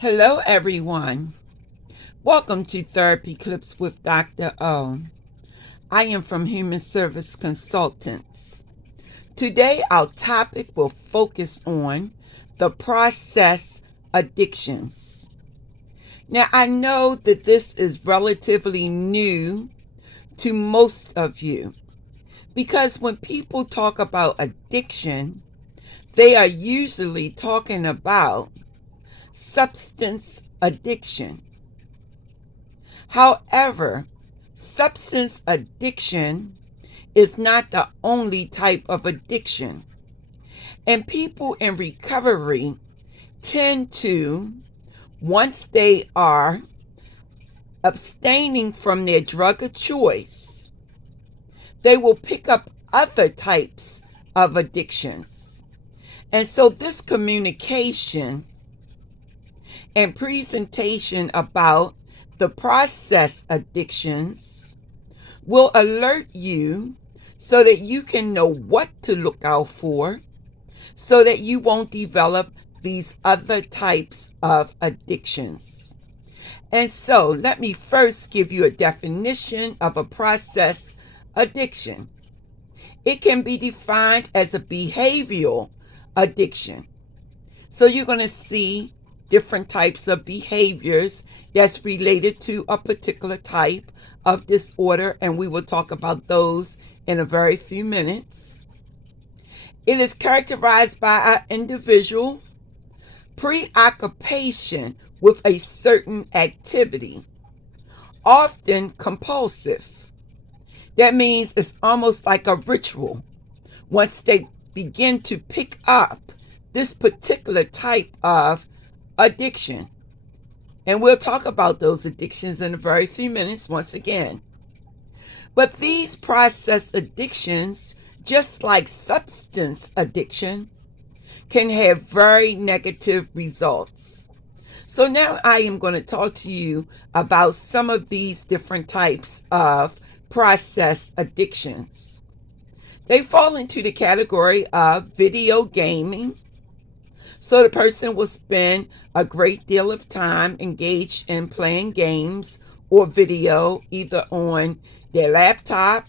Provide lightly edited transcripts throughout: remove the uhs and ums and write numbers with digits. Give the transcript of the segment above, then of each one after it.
Hello, everyone. Welcome to Therapy Clips with Dr. O. I am from Human Service Consultants. Today, our topic will focus on the process addictions. Now, I know that this is relatively new to most of you because when people talk about addiction, they are usually talking about substance addiction. However, substance addiction is not the only type of addiction. And people in recovery tend to, once they are abstaining from their drug of choice, they will pick up other types of addictions. And so this communication and presentation about the process addictions will alert you so that you can know what to look out for so that you won't develop these other types of addictions. And so let me first give you a definition of a process addiction. It can be defined as a behavioral addiction. So you're going to see different types of behaviors that's related to a particular type of disorder, and we will talk about those in a very few minutes. It is characterized by an individual preoccupation with a certain activity, often compulsive. That means it's almost like a ritual. Once they begin to pick up this particular type of addiction. And we'll talk about those addictions in a very few minutes once again. But these process addictions, just like substance addiction, can have very negative results. So now I am going to talk to you about some of these different types of process addictions. They fall into the category of video gaming. So the person will spend a great deal of time engaged in playing games or video, either on their laptop,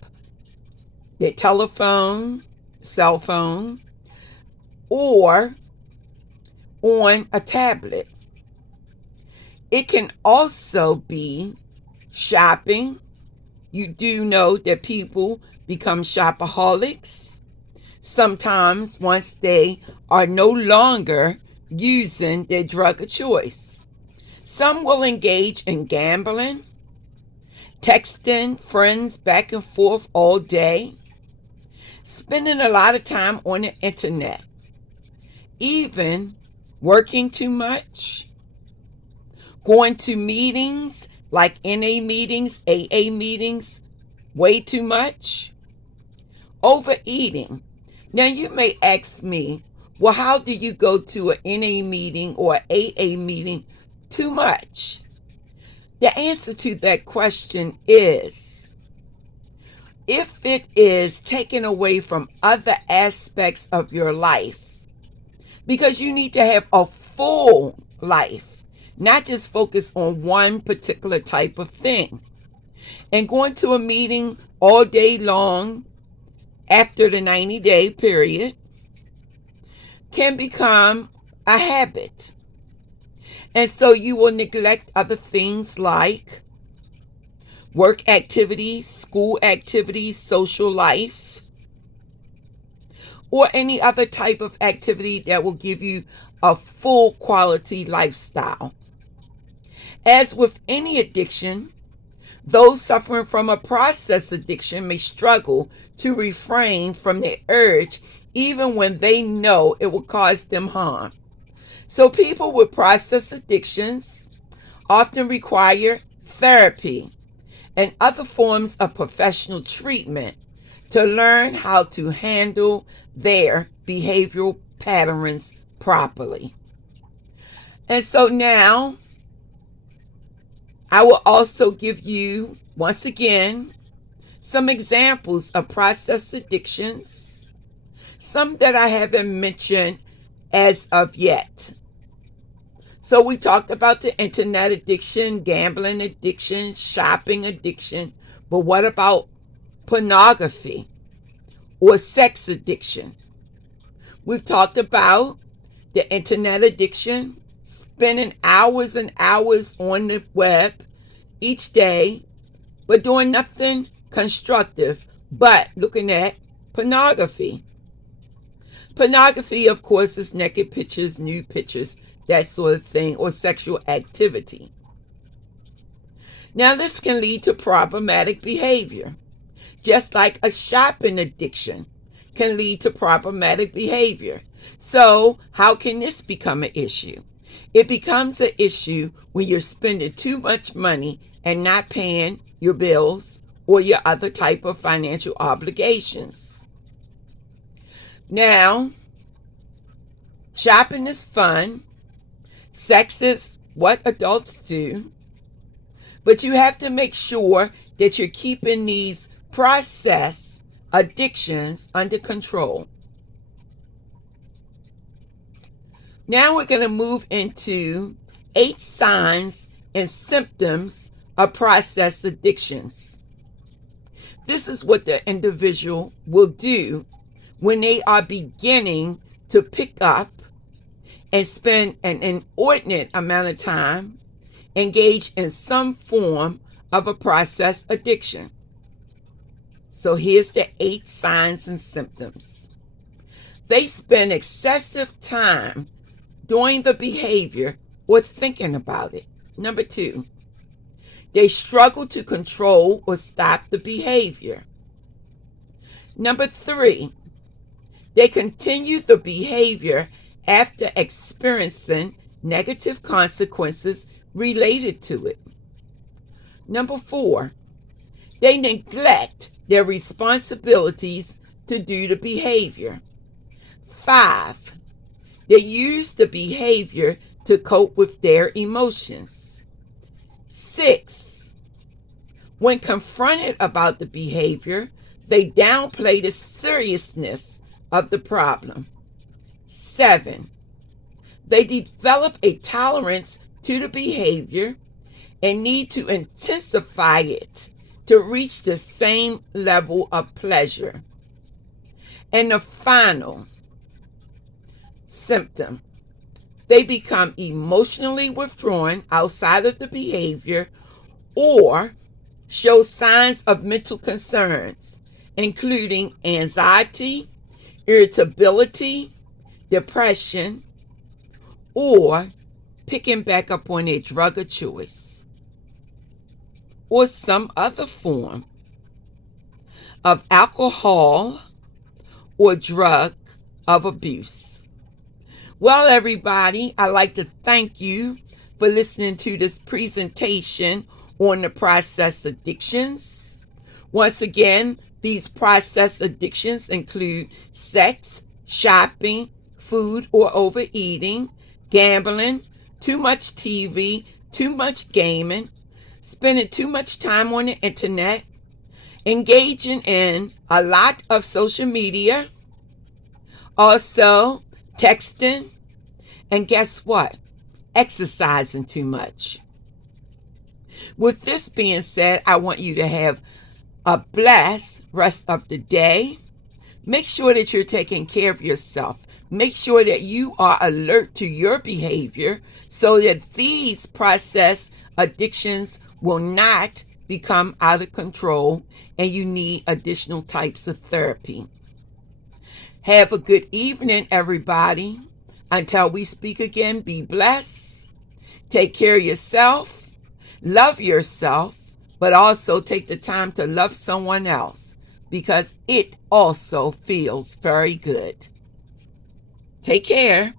their telephone, cell phone, or on a tablet. It can also be shopping. You do know that people become shopaholics sometimes once they are no longer using their drug of choice. Some will engage in gambling, texting friends back and forth all day, spending a lot of time on the internet, even working too much, going to meetings like NA meetings, AA meetings, way too much, overeating. Now you may ask me, well, how do you go to an NA meeting or an AA meeting too much? The answer to that question is, if it is taken away from other aspects of your life, because you need to have a full life, not just focus on one particular type of thing. And going to a meeting all day long after the 90-day period can become a habit. And so you will neglect other things like work activities, school activities, social life, or any other type of activity that will give you a full quality lifestyle. As with any addiction, those suffering from a process addiction may struggle to refrain from the urge even when they know it will cause them harm. So people with process addictions often require therapy and other forms of professional treatment to learn how to handle their behavioral patterns properly. And so now I will also give you, once again, some examples of process addictions, some that I haven't mentioned as of yet. So we talked about the internet addiction, gambling addiction, shopping addiction. But what about pornography or sex addiction? We've talked about the internet addiction, spending hours and hours on the web each day, but doing nothing constructive but looking at pornography. Pornography, of course, is naked pictures, nude pictures, that sort of thing, or sexual activity. Now, this can lead to problematic behavior, just like a shopping addiction can lead to problematic behavior. So, how can this become an issue? It becomes an issue when you're spending too much money and not paying your bills or your other type of financial obligations. Now, shopping is fun. Sex is what adults do. But you have to make sure that you're keeping these process addictions under control. Now we're going to move into 8 signs and symptoms of process addictions. This is what the individual will do when they are beginning to pick up and spend an inordinate amount of time engaged in some form of a process addiction. So here's the 8 signs and symptoms. They spend excessive time doing the behavior or thinking about it. Number 2, they struggle to control or stop the behavior. Number 3, they continue the behavior after experiencing negative consequences related to it. Number 4, they neglect their responsibilities to do the behavior. 5, they use the behavior to cope with their emotions. 6, when confronted about the behavior, they downplay the seriousness of the problem. 7, they develop a tolerance to the behavior and need to intensify it to reach the same level of pleasure. And the final symptom, they become emotionally withdrawn outside of the behavior or show signs of mental concerns, including anxiety, irritability, depression, or picking back up on a drug of choice or some other form of alcohol or drug of abuse. Well, everybody, I'd like to thank you for listening to this presentation on the process addictions. Once again, these process addictions include sex, shopping, food or overeating, gambling, too much TV, too much gaming, spending too much time on the internet, engaging in a lot of social media, also texting, and guess what? Exercising too much. With this being said, I want you to have a blessed rest of the day. Make sure that you're taking care of yourself. Make sure that you are alert to your behavior so that these process addictions will not become out of control and you need additional types of therapy. Have a good evening, everybody. Until we speak again, be blessed. Take care of yourself. Love yourself, but also take the time to love someone else because it also feels very good. Take care.